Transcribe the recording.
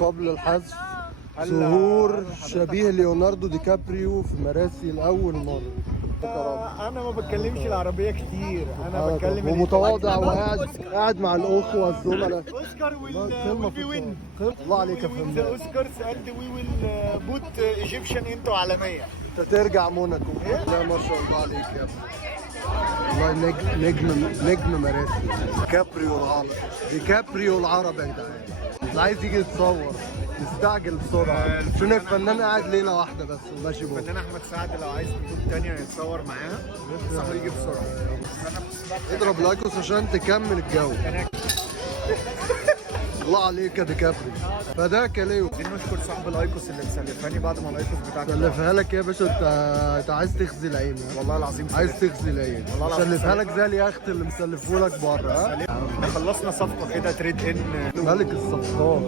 قبل الحذف ظهور شبيه ليوناردو دي كابريو في مراسي لأول مرة. انا ما بتكلمش العربيه كتير، انا بتكلم ومتواضع وقاعد مع الاخوه الزملاء. اوسكار ويل وين. الله عليك يا فندم. اوسكارز اند وي ويل بوت ايجيبشن انتو عالميه. انت ترجع موناكو. لا ما شاء الله عليك يا ابني. والله نجم مراسي. كابريو العرب، دي كابريو العرب يا جدعان. اللي عايز يجي يتصور مستعجل بسرعه. شنو الفنان قاعد ليله واحده بس وماشي بكره. الفنان احمد سعد لو عايز نجوم تانية يتصور معاها صح يجي بسرعه. اضرب لايكوس عشان تكمل الجو. الله عليك يا دي كابريو. فداك يا ليو. عايزين نشكر صاحب الايكوس اللي مسلفاني بعد ما الايكوس بتاعك سلفها لك يا باشا. انت عايز تخزي العين. والله العظيم عايز تغسل العين. سلفها لك زي اليخت اللي مسلفه لك بره. ها احنا خلصنا صفقه كده تريد ان ملك الصفقات.